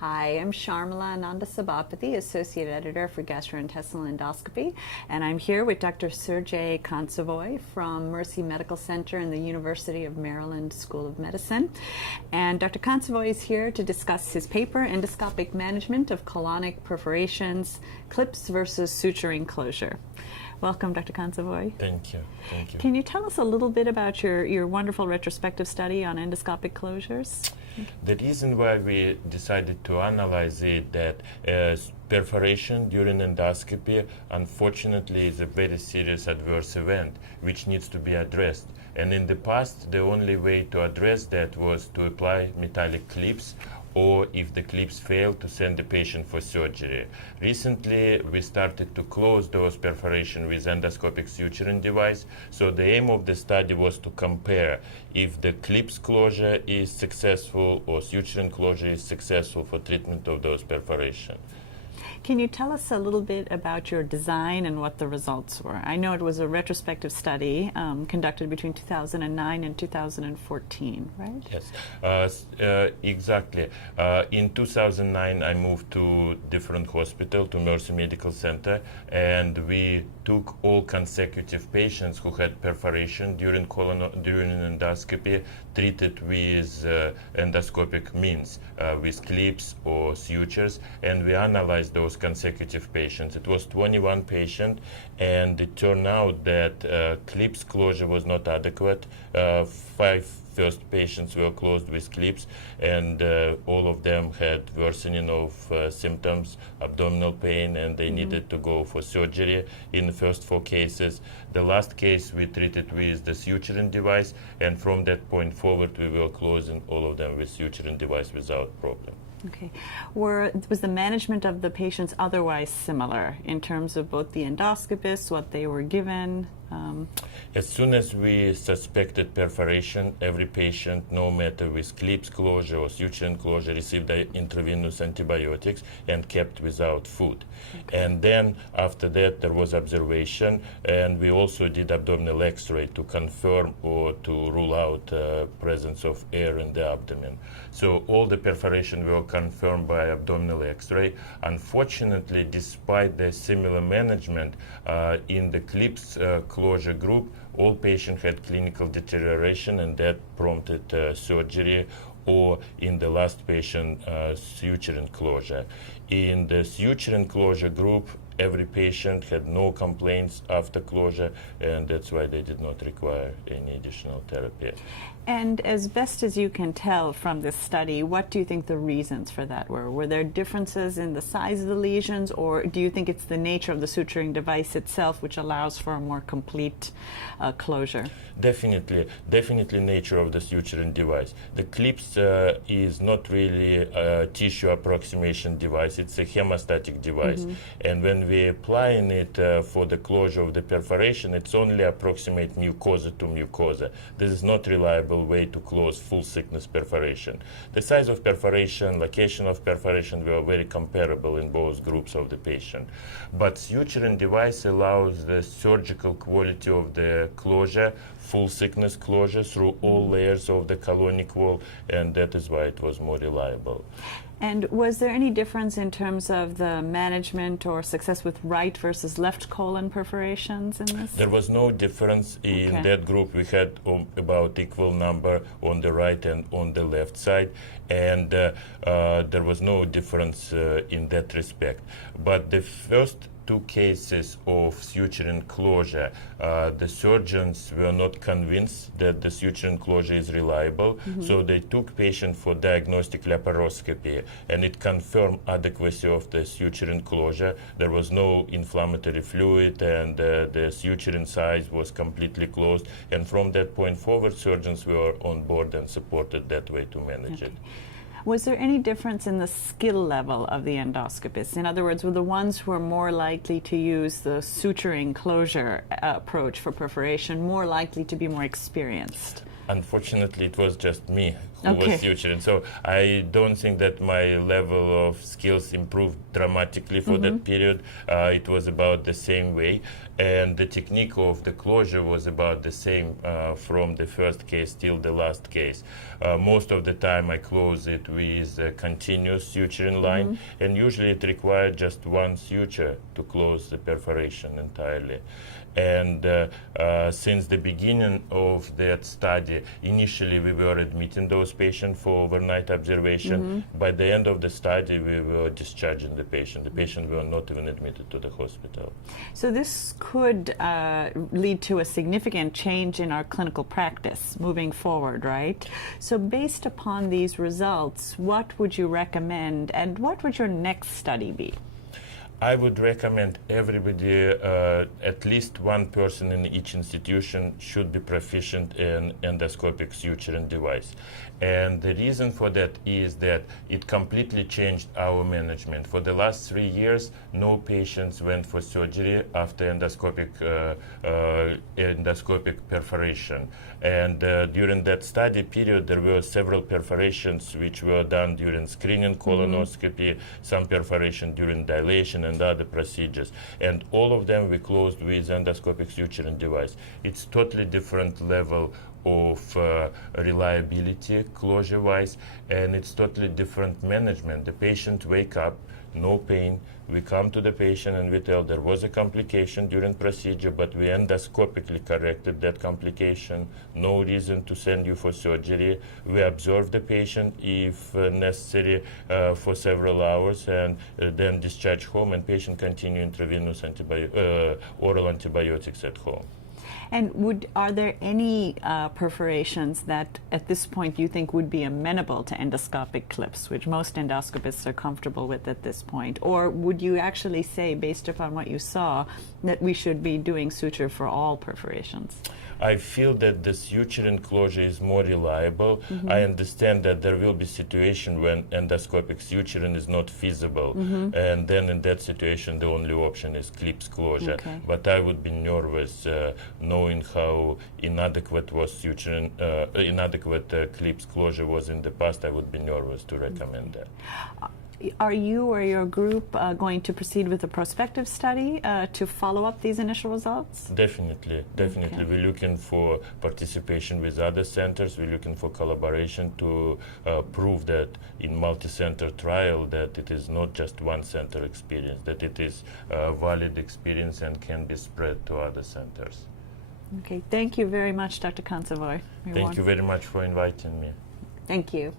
Hi, I'm Sharmila Anandasabapathy, Associate Editor for Gastrointestinal Endoscopy, and I'm here with Dr. Sergey Kantsevoy from Mercy Medical Center in the University of Maryland School of Medicine. And Dr. Kantsevoy is here to discuss his paper, Endoscopic Management of Colonic Perforations, Clips versus Suturing Closure. Welcome, Dr. Kantsevoy. Thank you. Thank you. Can you tell us a little bit about your wonderful retrospective study on endoscopic closures? The reason why we decided to analyze it that perforation during endoscopy unfortunately is a very serious adverse event which needs to be addressed. And in the past, the only way to address that was to apply metallic clips, or if the clips fail, to send the patient for surgery. Recently, we started to close those perforations with endoscopic suturing device. So the aim of the study was to compare if the clips closure is successful or suturing closure is successful for treatment of those perforations. Can you tell us a little bit about your design and what the results were? I know it was a retrospective study conducted between 2009 and 2014, right? Yes, exactly. In 2009, I moved to different hospital, to Mercy Medical Center, and we took all consecutive patients who had perforation during endoscopy, treated with endoscopic means, with clips or sutures, and we analyzed those consecutive patients. It was 21 patients, and it turned out that clips closure was not adequate. 5 first patients were closed with clips, and all of them had worsening of symptoms, abdominal pain, and they needed to go for surgery in the first 4 cases. The last case we treated with the suturing device, and from that point forward we were closing all of them with suturing device without problem. Okay. Was the management of the patients otherwise similar in terms of both the endoscopists, what they were given? As soon as we suspected perforation, every patient, no matter with clips closure or suturing closure, received the intravenous antibiotics and kept without food. Okay. And then after that there was observation, and we also did abdominal x-ray to confirm or to rule out presence of air in the abdomen. So all the perforation were confirmed by abdominal x-ray. Unfortunately, despite the similar management in the clips closure group, all patients had clinical deterioration, and that prompted surgery, or in the last patient, suturing closure. In the suturing closure group, every patient had no complaints after closure, and that's why they did not require any additional therapy. And as best as you can tell from this study, what do you think the reasons for that were? Were there differences in the size of the lesions, or do you think it's the nature of the suturing device itself which allows for a more complete closure? Definitely nature of the suturing device. The clips is not really a tissue approximation device, it's a hemostatic device. And when we're applying it for the closure of the perforation, it's only approximate mucosa to mucosa. This is not reliable way to close full thickness perforation. The size of perforation, location of perforation were very comparable in both groups of the patient. But suturing device allows the surgical quality of the closure, full thickness closure through all layers of the colonic wall, and that is why it was more reliable. And was there any difference in terms of the management or success with right versus left colon perforations in this? There was no difference in that group. We had about equal number on the right and on the left side, and there was no difference in that respect. But the first 2 cases of suturing closure, the surgeons were not convinced that the suturing closure is reliable, so they took patient for diagnostic laparoscopy, and it confirmed adequacy of the suturing closure. There was no inflammatory fluid, and the suturing size was completely closed, and from that point forward, surgeons were on board and supported that way to manage it. Was there any difference in the skill level of the endoscopists? In other words, were the ones who were more likely to use the suturing closure approach for perforation more likely to be more experienced? Unfortunately, it was just me who was Okay. suturing. So I don't think that my level of skills improved dramatically for that period. It was about the same way, and the technique of the closure was about the same from the first case till the last case. Most of the time I close it with a continuous suturing line, and usually it required just one suture to close the perforation entirely. And since the beginning of that study, initially we were admitting those patients for overnight observation. By the end of the study, we were discharging the patient. The patient were not even admitted to the hospital. So this could lead to a significant change in our clinical practice moving forward, right? So based upon these results, what would you recommend, and what would your next study be? I would recommend everybody, at least one person in each institution should be proficient in endoscopic suturing device. And the reason for that is that it completely changed our management. For the last 3 years, no patients went for surgery after endoscopic perforation. And during that study period, there were several perforations which were done during screening colonoscopy, some perforation during dilation and other procedures. And all of them we closed with endoscopic suturing device. It's totally different level of reliability closure-wise, and it's totally different management. The patient wake up, no pain. We come to the patient and we tell there was a complication during procedure, but we endoscopically corrected that complication. No reason to send you for surgery. We observe the patient if necessary for several hours, and then discharge home, and patient continue intravenous oral antibiotics at home. And are there any perforations that at this point you think would be amenable to endoscopic clips, which most endoscopists are comfortable with at this point? Or would you actually say, based upon what you saw, that we should be doing suture for all perforations? I feel that the suturing closure is more reliable. I understand that there will be situation when endoscopic suturing is not feasible, and then in that situation the only option is clips closure. Okay. But I would be nervous knowing how inadequate was suturing, clips closure was in the past. I would be nervous to recommend that. Are you or your group going to proceed with a prospective study to follow up these initial results? Definitely. Okay. We're looking for participation with other centers. We're looking for collaboration to prove that in multi-center trial that it is not just one center experience, that it is a valid experience and can be spread to other centers. Okay, thank you very much, Dr. Kantsevoy. Thank you very much for inviting me. Thank you.